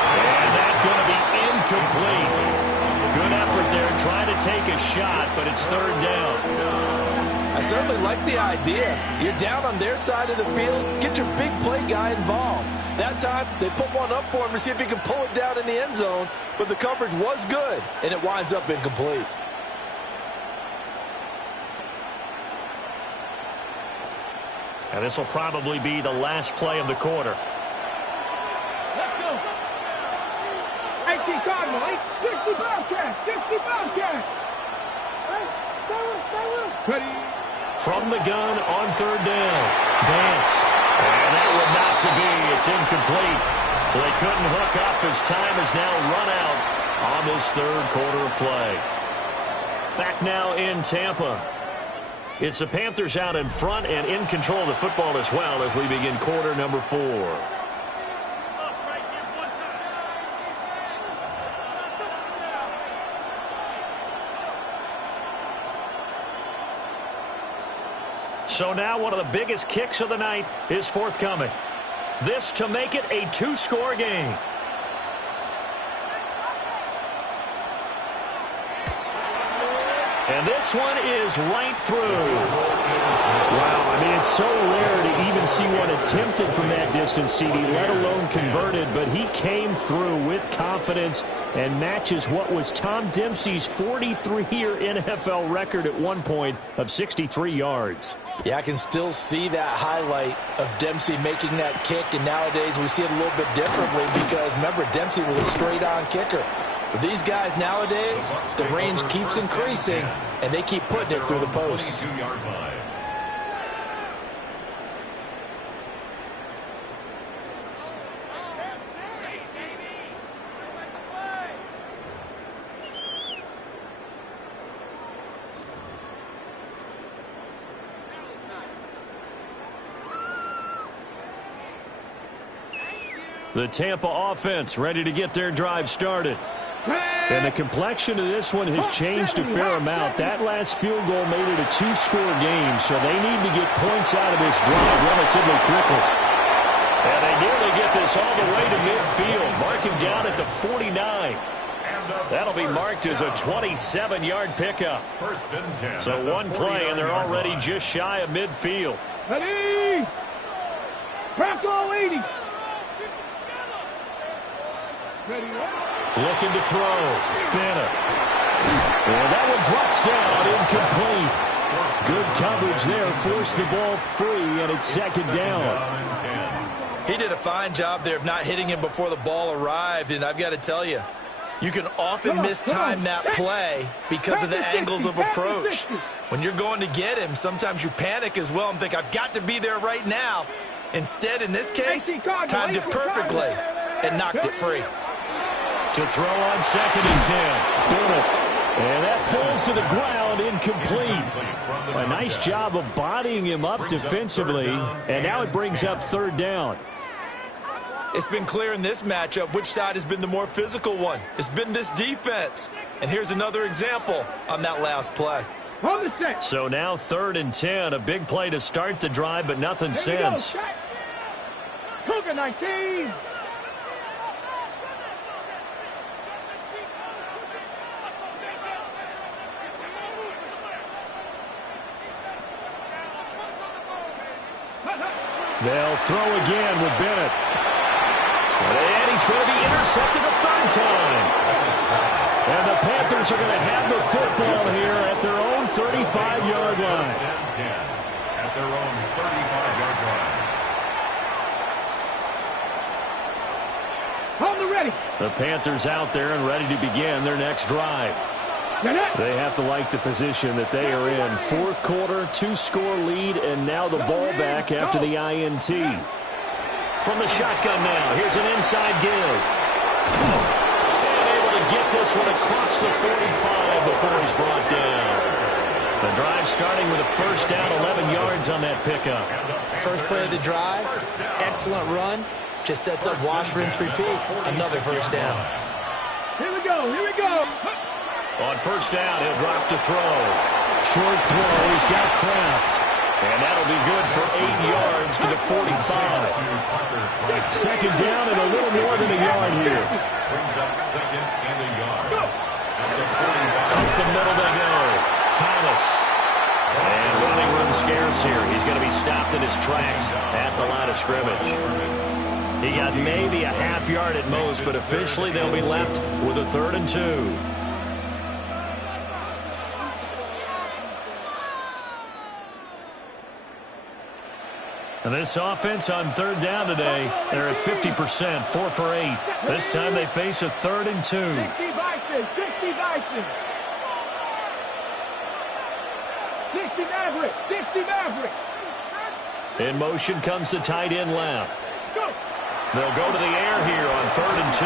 And that's going to be incomplete. Good effort there trying to take a shot, but it's third down. I certainly like the idea. You're down on their side of the field. Get your big play guy involved. That time, they put one up for him to see if he can pull it down in the end zone. But the coverage was good, and it winds up incomplete. And this will probably be the last play of the quarter. Let's go. Hey, 60 Cardinal, 60 Bobcats, 60 Bobcats. Ready. From the gun on third down. Vance. And that would not to be. It's incomplete. So they couldn't hook up as time has now run out on this third quarter of play. Back now in Tampa. It's the Panthers out in front and in control of the football as well as we begin quarter number 4. So now one of the biggest kicks of the night is forthcoming. This to make it a 2-score game. And this one is right through. Wow, I mean, it's so rare to even see one attempted from that distance, CD, let alone converted. But he came through with confidence and matches what was Tom Dempsey's 43-year NFL record at one point of 63 yards. Yeah, I can still see that highlight of Dempsey making that kick, and nowadays we see it a little bit differently because, remember, Dempsey was a straight-on kicker. But these guys nowadays, the range keeps increasing, and they keep putting it through the posts. The Tampa offense ready to get their drive started. And the complexion of this one has changed a fair amount. That last field goal made it a 2-score game, so they need to get points out of this drive relatively quickly. And they nearly get this all the way to midfield. Mark him down at the 49. That'll be marked as a 27-yard pickup. So one play, and they're already just shy of midfield. Ready. Crack all 80. Ready. Looking to throw. Bennett. And that one drops down, incomplete. Good coverage there. Forced the ball free, and it's second down. He did a fine job there of not hitting him before the ball arrived, and I've got to tell you, you can often mistime that play because of the angles of approach. When you're going to get him, sometimes you panic as well and think, I've got to be there right now. Instead, in this case, timed it perfectly and knocked it free. To throw on second and 10. Bennett. And that falls to the ground, incomplete. A nice job of bodying him up defensively, and now it brings up third down. It's been clear in this matchup which side has been the more physical one. It's been this defense. And here's another example on that last play. So now third and 10, a big play to start the drive, but nothing since. Cougar 19. They'll throw again with Bennett. And he's going to be intercepted a third time. And the Panthers are going to have the football here at their own 35-yard line. At their own 35-yard line. Hold the ready. The Panthers out there and ready to begin their next drive. They have to like the position that they are in. Fourth quarter, 2-score lead, and now the ball back after the INT. From the shotgun now, here's an inside give. And able to get this one across the 45 before he's brought down. The drive starting with a first down, 11 yards on that pickup. First play of the drive, excellent run. Just sets up wash, rinse, repeat. Another first down. Here we go, here we go. On first down, he'll drop to throw. Short throw, he's got Kraft. And that'll be good for 8 yards to the 45. Second down and a little more than a yard here. Brings up second and a yard. Up the middle they go. Thomas. And running room scarce here. He's going to be stopped in his tracks at the line of scrimmage. He got maybe a half yard at most, but officially they'll be left with a 3rd and 2. And this offense on third down today, they're at 50%, 4 for 8. This time they face a 3rd and 2. 60 Vikings, 60 Vikings. 60 Maverick, 60 Maverick. In motion comes the tight end left. Go. They'll go to the air here on 3rd and 2.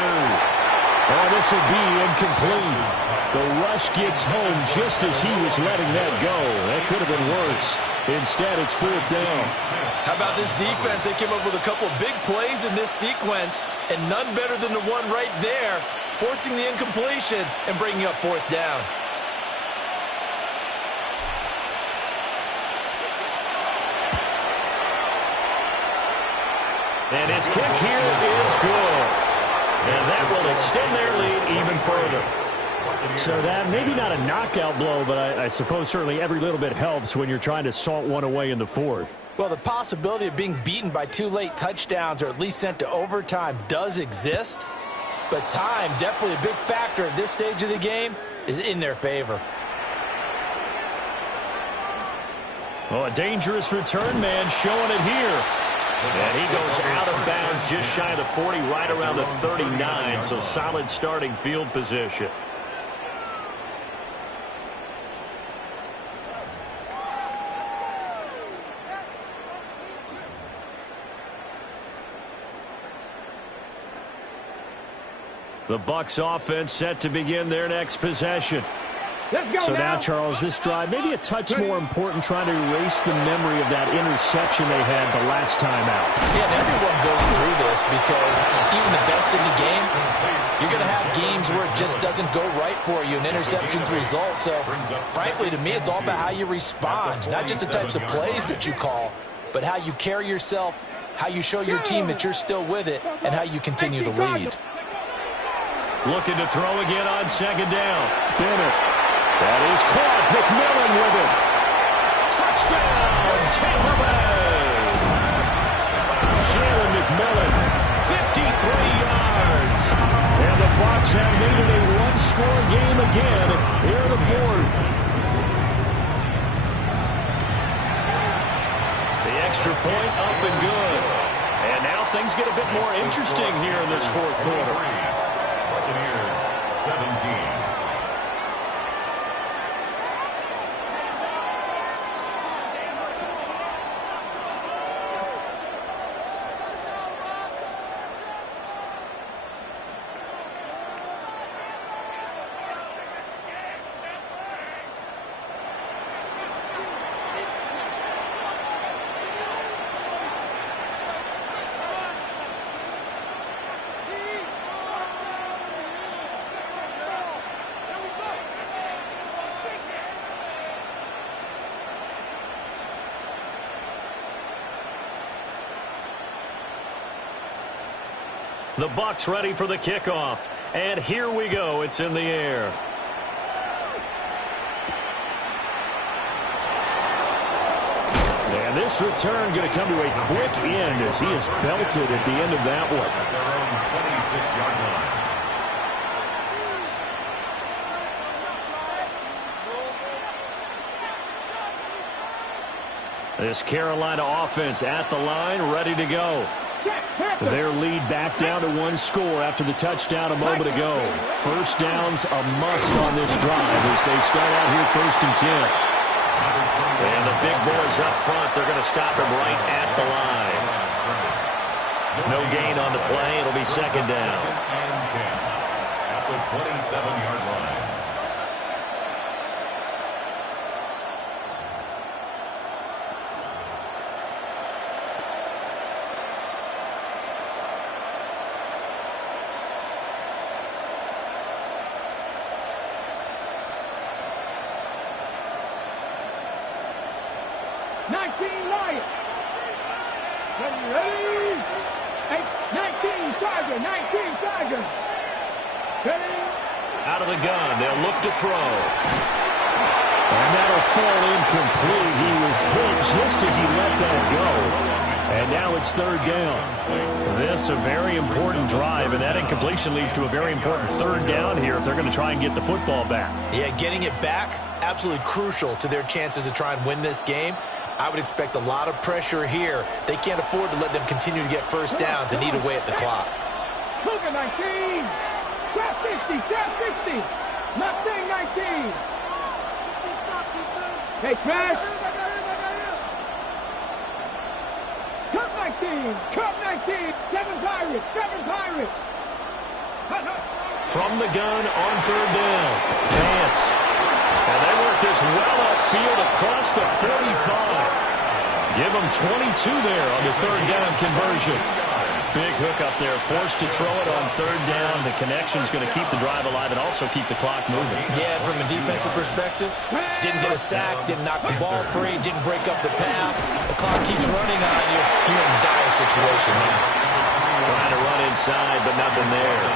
Oh, this will be incomplete. The rush gets home just as he was letting that go. That could have been worse. Instead, it's 4th down. How about this defense? They came up with a couple of big plays in this sequence, and none better than the one right there, forcing the incompletion and bringing up 4th down. And his kick here is good. And that will extend their lead even further. So that maybe not a knockout blow, but I suppose certainly every little bit helps when you're trying to salt one away in the 4th. Well, the possibility of being beaten by 2 late touchdowns or at least sent to overtime does exist. But time, definitely a big factor at this stage of the game, is in their favor. Oh, a dangerous return man showing it here. And he goes out of bounds just shy of the 40, right around the 39, so solid starting field position. The Bucs offense set to begin their next possession. Let's go So now. now, Charles, this drive maybe a touch more important, trying to erase the memory of that interception they had the last time out. Yeah, and everyone goes through this because even the best in the game, you're going to have games where it just doesn't go right for you and interceptions result. So, frankly, to me, it's all about how you respond, not just the types of plays that you call, but how you carry yourself, how you show your team that you're still with it, and how you continue to lead. Looking to throw again on 2nd down. Bennett. That is caught. McMillan with it. Touchdown, Tampa Bay! Jalen McMillan. 53 yards. And the Bucs have made it a one-score game again here in the 4th. The extra point up and good. And now things get a bit more interesting here in this 4th quarter. Buccaneers 17. The Bucs ready for the kickoff. And here we go. It's in the air. And this return going to come to a quick end as he is belted at the end of that one. At their own 26-yard line. This Carolina offense at the line, ready to go. Their lead back down to 1 score after the touchdown a moment ago. First down's a must on this drive as they start out here 1st and 10. And the big boys up front, they're going to stop him right at the line. No gain on the play. It'll be 2nd down. And 10 at the 27-yard line. Out of the gun, they'll look to throw. And that'll fall incomplete. He was hit just as he let that go. And now it's 3rd down. This a very important drive, and that incompletion leads to a very important 3rd down here if they're going to try and get the football back. Yeah, getting it back, absolutely crucial to their chances to try and win this game. I would expect a lot of pressure here. They can't afford to let them continue to get first downs and eat away at the clock. Look at 19. Trap 60. Trap 60. Mustang 19. Hey, Smash. Cup 19. Cup 19. 7 Pirates. 7 Pirates. From the gun on third down. Vance. And they work this well upfield across the 45. Give them 22 there on the third down conversion. Big hook up there. Forced to throw it on third down. The connection's going to keep the drive alive and also keep the clock moving. Yeah, from a defensive perspective, didn't get a sack, didn't knock the ball free, didn't break up the pass. The clock keeps running on you. You're in a dire situation now. Trying to run inside, but nothing there.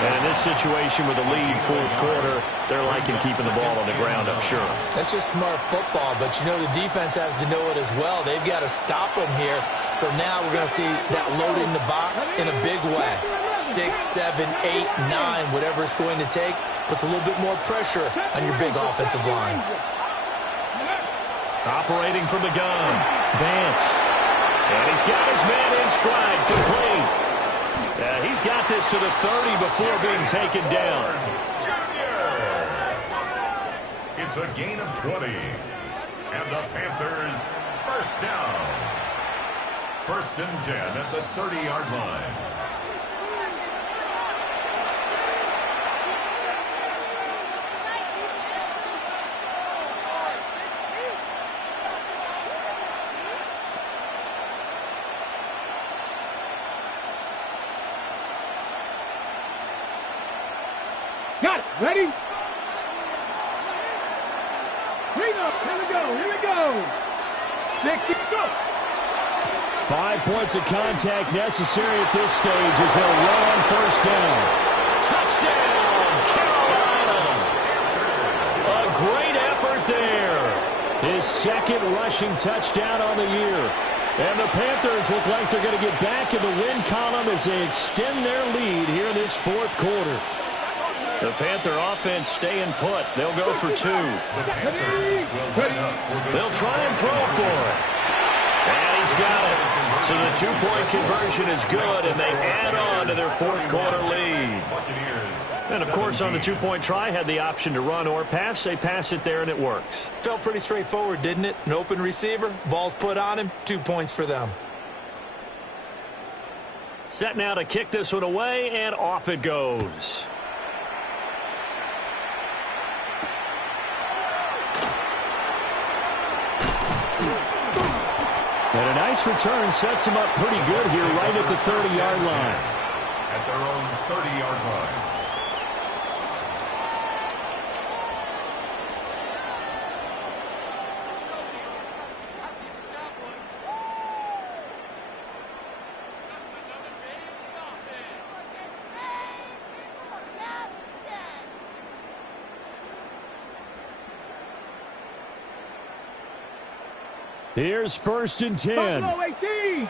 And in this situation with a lead, fourth quarter, they're liking keeping the ball on the ground, I'm sure. That's just smart football, but you know the defense has to know it as well. They've got to stop them here. So now we're going to see that load in the box in a big way. 6, 7, 8, 9, whatever it's going to take, puts a little bit more pressure on your big offensive line. Operating from the gun, Vance. And he's got his man in stride, complete. He's got this to the 30 before being taken down. It's a gain of 20. And the Panthers, first down. 1st and 10 at the 30-yard line. Got it. Ready? Bring up. Here we go. Here we go. 60. Go. 5 points of contact necessary at this stage as they'll run on first down. Touchdown, Carolina. A great effort there. His second rushing touchdown on the year. And the Panthers look like they're going to get back in the win column as they extend their lead here in this fourth quarter. The Panther offense staying put. They'll go for 2. They'll try and throw for it. And he's got it. So the 2-point conversion is good, and they add on to their fourth quarter lead. And, of course, on the 2-point try, had the option to run or pass. They pass it there, and it works. Felt pretty straightforward, didn't it? An open receiver, ball's put on him, 2 points for them. Set now to kick this one away, and off it goes. And a nice return sets him up pretty good here right at the 30-yard line. At their own 30-yard line. Here's 1st and 10. Buffalo 18.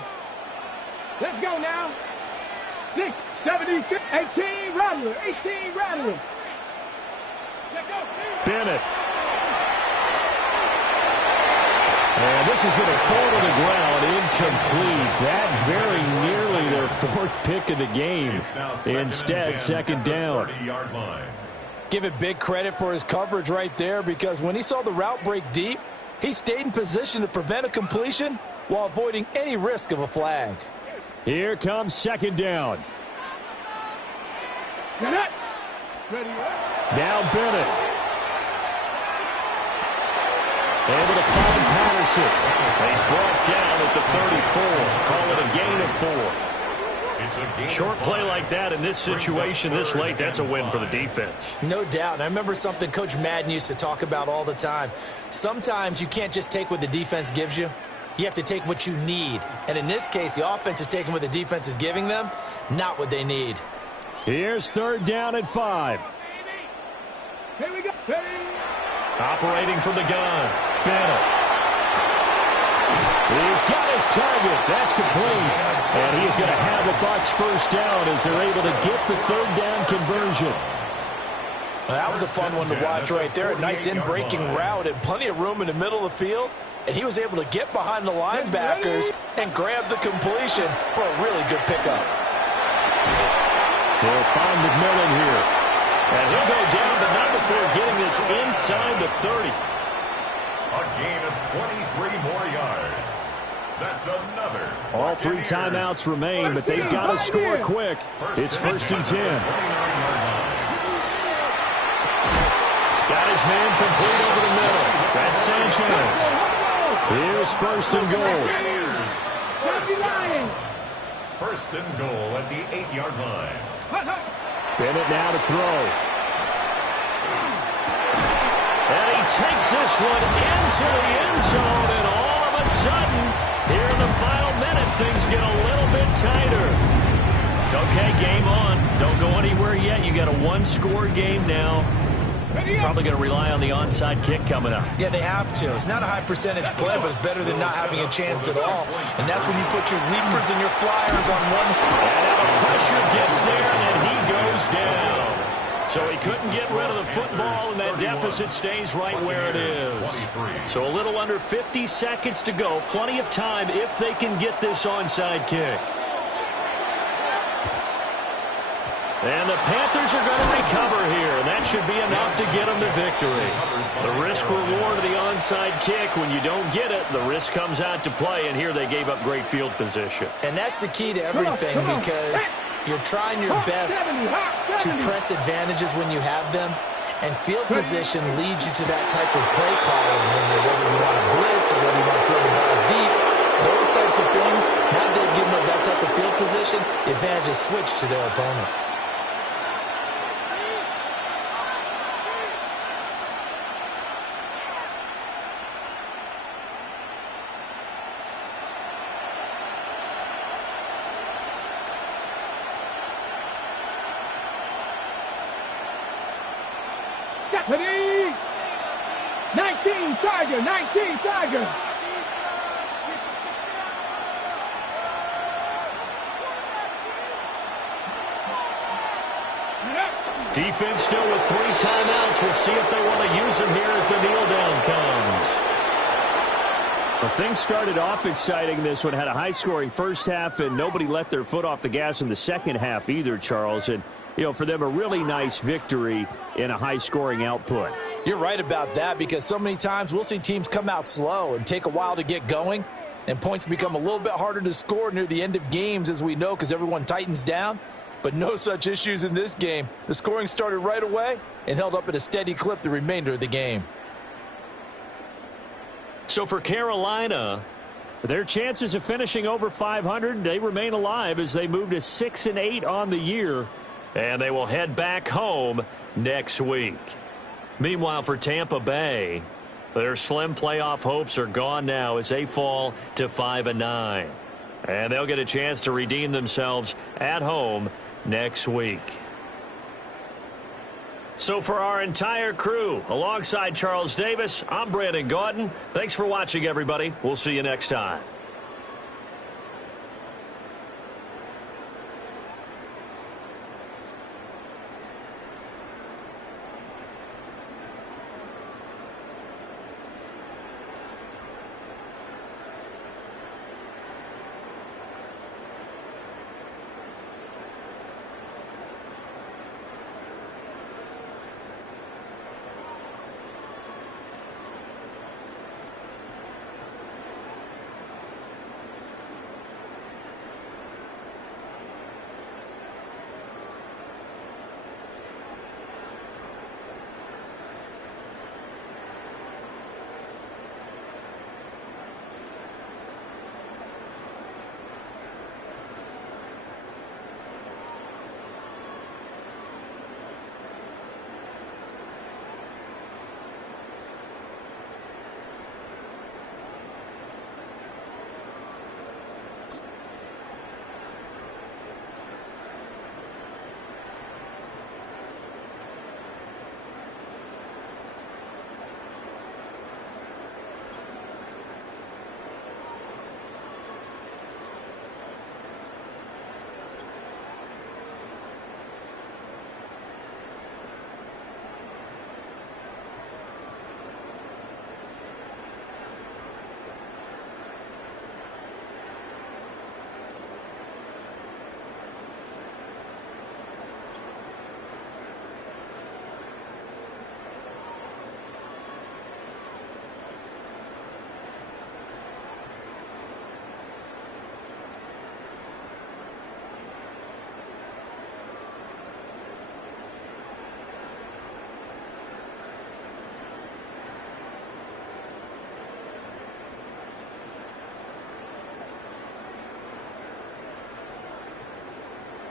Let's go now. 6, 76, 18, Rattler, 18, Rattler. Let's go. Bennett. And this is going to fall to the ground incomplete. That very nearly their 4th pick of the game. Instead, 2nd down. Give it big credit for his coverage right there, because when he saw the route break deep, he stayed in position to prevent a completion while avoiding any risk of a flag. Here comes 2nd down. Now Bennett. Able to find Patterson. He's brought down at the 34. Call it a gain of 4. Short play like that in this situation this late, that's a win for the defense. No doubt. And I remember something Coach Madden used to talk about all the time. Sometimes you can't just take what the defense gives you. You have to take what you need. And in this case, the offense is taking what the defense is giving them, not what they need. Here's 3rd down at 5. Here we go. Operating from the gun, Bennett. He's got his target. That's complete. And he's going to have the Bucs first down as they're able to get the 3rd down conversion. Well, that was a fun one to watch right there. A nice in-breaking route and plenty of room in the middle of the field. And he was able to get behind the linebackers and grab the completion for a really good pickup. They'll find McMillan here. And he'll go down, but not before getting this inside the 30. A gain of 23 more yards. That's another. All 3 timeouts remain, but they've got to score quick. It's 1st and 10. Got his man complete over the middle. That's Sanchez. Here's 1st and goal. First and goal at the 8-yard line. Bennett now to throw. And he takes this one into the end zone, and all of a sudden, here in the final minute, things get a little bit tighter. Okay, game on. Don't go anywhere yet. You got a 1-score game now. Probably going to rely on the onside kick coming up. Yeah, they have to. It's not a high percentage play, but it's better than not having a chance at all. And that's when you put your leapers and your flyers on one side. And now the pressure gets there, and he goes down. So he couldn't get rid of the football, and that deficit stays right where it is. So a little under 50 seconds to go. Plenty of time if they can get this onside kick. And the Panthers are going to recover here, and that should be enough to get them the victory. The risk-reward of the onside kick, when you don't get it, the risk comes out to play, and here they gave up great field position. And that's the key to everything, because you're trying your best to press advantages when you have them, and field position leads you to that type of play calling, and whether you want to blitz or whether you want to throw the ball deep, those types of things, now that they've given up that type of field position, the advantage is switched to their opponent. Deputy! 19 Tiger! 19 Tiger! Defense still with 3 timeouts. We'll see if they want to use them here as the kneel down comes. Well, things started off exciting. This one had a high-scoring first half, and nobody let their foot off the gas in the second half either, Charles. And, you know, for them, a really nice victory in a high-scoring output. You're right about that, because so many times we'll see teams come out slow and take a while to get going, and points become a little bit harder to score near the end of games, as we know, because everyone tightens down. But no such issues in this game. The scoring started right away and held up at a steady clip the remainder of the game. So for Carolina, their chances of finishing over 500, they remain alive as they move to 6-8 on the year. and they will head back home next week. Meanwhile, for Tampa Bay, their slim playoff hopes are gone now as they fall to 5-9. And they'll get a chance to redeem themselves at home next week. So for our entire crew, alongside Charles Davis, I'm Brandon Gaudin. Thanks for watching, everybody. We'll see you next time.